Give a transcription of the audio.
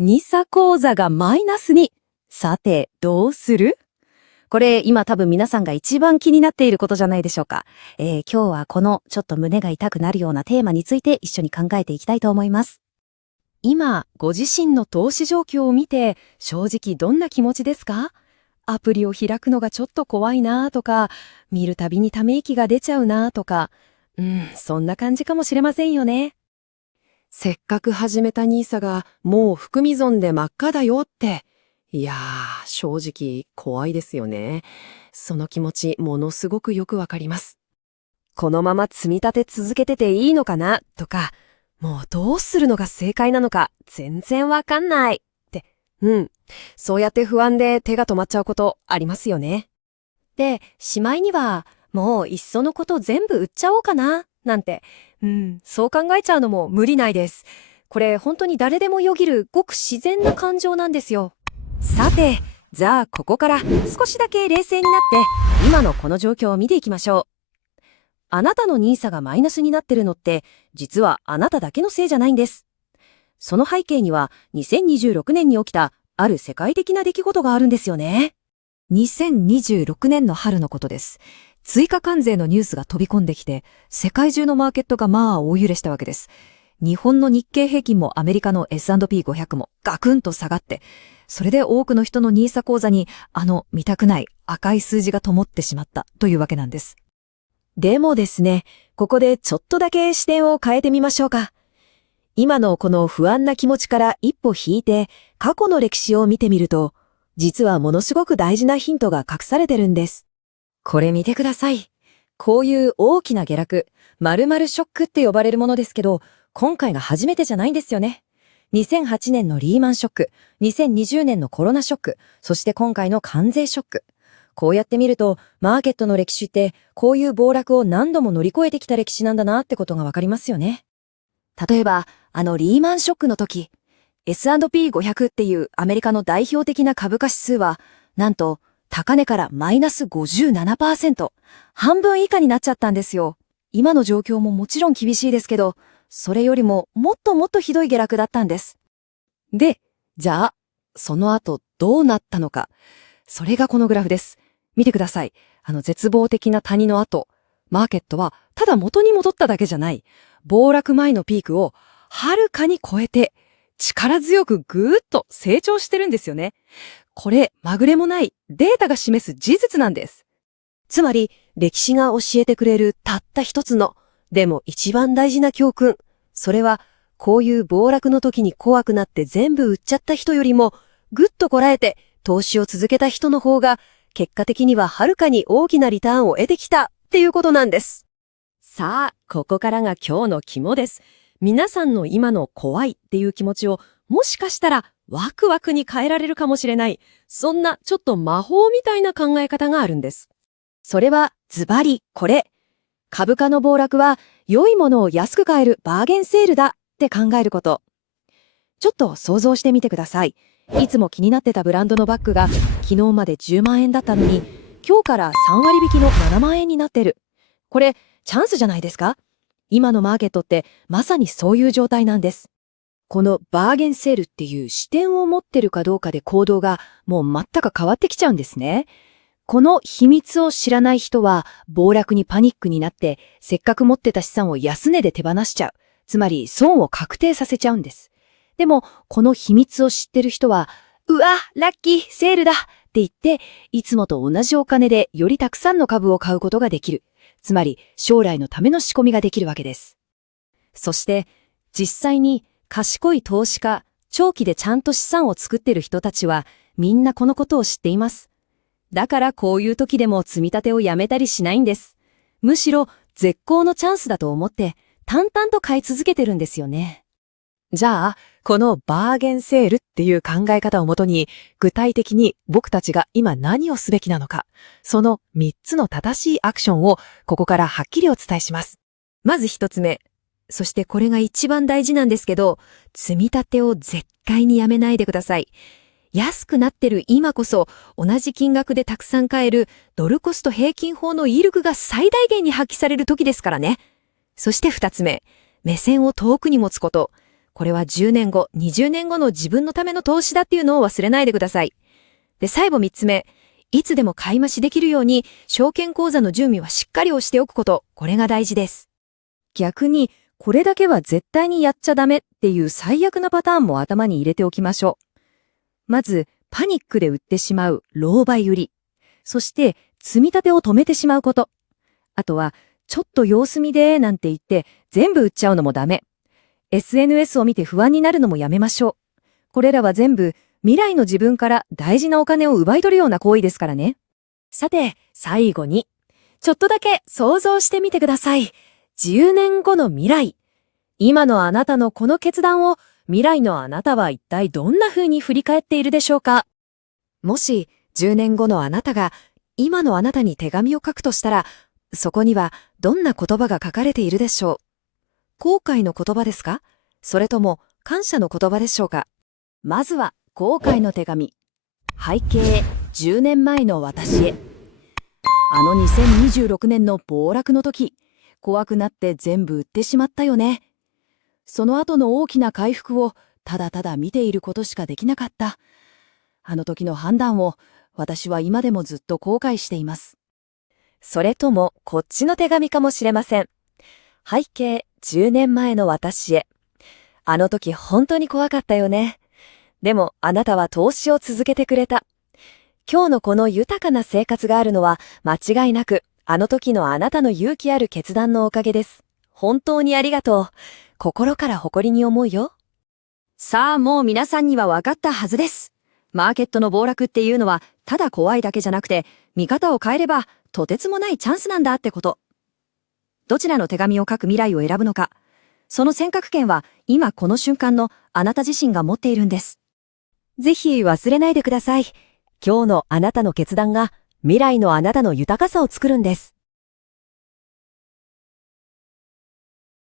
ニサ口座がマイナスに。さて、どうする？これ今多分皆さんが一番気になっていることじゃないでしょうか。今日はこのちょっと胸が痛くなるようなテーマについて一緒に考えていきたいと思います。今、ご自身の投資状況を見て正直どんな気持ちですか？アプリを開くのがちょっと怖いなとか、見るたびにため息が出ちゃうなとか、そんな感じかもしれませんよね。せっかく始めたニーサがもう含み損で真っ赤だよって。いやー、正直怖いですよね。その気持ちものすごくよくわかります。このまま積み立て続けてていいのかなとか、もうどうするのが正解なのか全然わかんないって。そうやって不安で手が止まっちゃうことありますよね。で、しまいには、もういっそのこと全部売っちゃおうかな、なんて。そう考えちゃうのも無理ないです。これ本当に誰でもよぎるごく自然な感情なんですよ。さて、じゃあここから少しだけ冷静になって今のこの状況を見ていきましょう。あなたのニーサがマイナスになってるのって実はあなただけのせいじゃないんです。その背景には2026年に起きたある世界的な出来事があるんですよね。2026年の春のことです。追加関税のニュースが飛び込んできて、世界中のマーケットが大揺れしたわけです。日本の日経平均もアメリカの S&P500 もガクンと下がって、それで多くの人のニーサ口座に見たくない赤い数字が灯ってしまったというわけなんです。でもですね、ここでちょっとだけ視点を変えてみましょうか。今のこの不安な気持ちから一歩引いて過去の歴史を見てみると、実はものすごく大事なヒントが隠されてるんです。これ見てください。こういう大きな下落、〇〇ショックって呼ばれるものですけど、今回が初めてじゃないんですよね。2008年のリーマンショック、2020年のコロナショック、そして今回の関税ショック。こうやって見ると、マーケットの歴史ってこういう暴落を何度も乗り越えてきた歴史なんだなってことがわかりますよね。例えば、リーマンショックの時、S&P500 っていうアメリカの代表的な株価指数は、なんと高値からマイナス 57%、半分以下になっちゃったんですよ。今の状況ももちろん厳しいですけど、それよりももっともっとひどい下落だったんです。で、じゃあ、その後どうなったのか。それがこのグラフです。見てください。絶望的な谷の後、マーケットはただ元に戻っただけじゃない、暴落前のピークをはるかに超えて、力強くぐーっと成長してるんですよね。これ、まぐれもないデータが示す事実なんです。つまり、歴史が教えてくれるたった一つの、でも一番大事な教訓。それは、こういう暴落の時に怖くなって全部売っちゃった人よりも、ぐっとこらえて投資を続けた人の方が、結果的にははるかに大きなリターンを得てきたっていうことなんです。さあ、ここからが今日の肝です。皆さんの今の怖いっていう気持ちをもしかしたらワクワクに変えられるかもしれない、そんなちょっと魔法みたいな考え方があるんです。それはズバリこれ。株価の暴落は良いものを安く買えるバーゲンセールだって考えること。ちょっと想像してみてください。いつも気になってたブランドのバッグが昨日まで10万円だったのに、今日から3割引きの7万円になってる。これチャンスじゃないですか？今のマーケットってまさにそういう状態なんです。このバーゲンセールっていう視点を持ってるかどうかで行動がもう全く変わってきちゃうんですね。この秘密を知らない人は暴落にパニックになってせっかく持ってた資産を安値で手放しちゃう。つまり損を確定させちゃうんです。でもこの秘密を知ってる人は、うわ、ラッキー、セールだって言っていつもと同じお金でよりたくさんの株を買うことができる。つまり将来のための仕込みができるわけです。そして実際に賢い投資家、長期でちゃんと資産を作っている人たちはみんなこのことを知っています。だからこういう時でも積み立てをやめたりしないんです。むしろ絶好のチャンスだと思って淡々と買い続けてるんですよね。じゃあ、このバーゲンセールっていう考え方をもとに、具体的に僕たちが今何をすべきなのか、その3つの正しいアクションをここからはっきりお伝えします。まず1つ目。そしてこれが一番大事なんですけど、積み立てを絶対にやめないでください。安くなってる今こそ、同じ金額でたくさん買えるドルコスト平均法の威力が最大限に発揮される時ですからね。そして2つ目。目線を遠くに持つこと。これは10年後、20年後の自分のための投資だっていうのを忘れないでください。で、最後3つ目。いつでも買い増しできるように、証券口座の準備はしっかりをしておくこと。これが大事です。逆に、これだけは絶対にやっちゃダメっていう最悪なパターンも頭に入れておきましょう。まず、パニックで売ってしまう狼狽売り。そして、積み立てを止めてしまうこと。あとは、ちょっと様子見でなんて言って全部売っちゃうのもダメ。SNS を見て不安になるのもやめましょう。これらは全部未来の自分から大事なお金を奪い取るような行為ですからね。さて、最後に、ちょっとだけ想像してみてください。10年後の未来。今のあなたのこの決断を未来のあなたは一体どんな風に振り返っているでしょうか。もし10年後のあなたが今のあなたに手紙を書くとしたら、そこにはどんな言葉が書かれているでしょう。後悔の言葉ですか？それとも感謝の言葉でしょうか？まずは後悔の手紙。背景、10年前の私へ。あの2026年の暴落の時、怖くなって全部売ってしまったよね。その後の大きな回復をただただ見ていることしかできなかった。あの時の判断を私は今でもずっと後悔しています。それともこっちの手紙かもしれません。背景、10年前の私へ。あの時本当に怖かったよね。でもあなたは投資を続けてくれた。今日のこの豊かな生活があるのは間違いなくあの時のあなたの勇気ある決断のおかげです。本当にありがとう。心から誇りに思うよ。さあもう皆さんには分かったはずです。マーケットの暴落っていうのはただ怖いだけじゃなくて見方を変えればとてつもないチャンスなんだってこと。どちらの手紙を書く未来を選ぶのか。その選択権は今この瞬間のあなた自身が持っているんです。ぜひ忘れないでください。今日のあなたの決断が未来のあなたの豊かさを作るんです。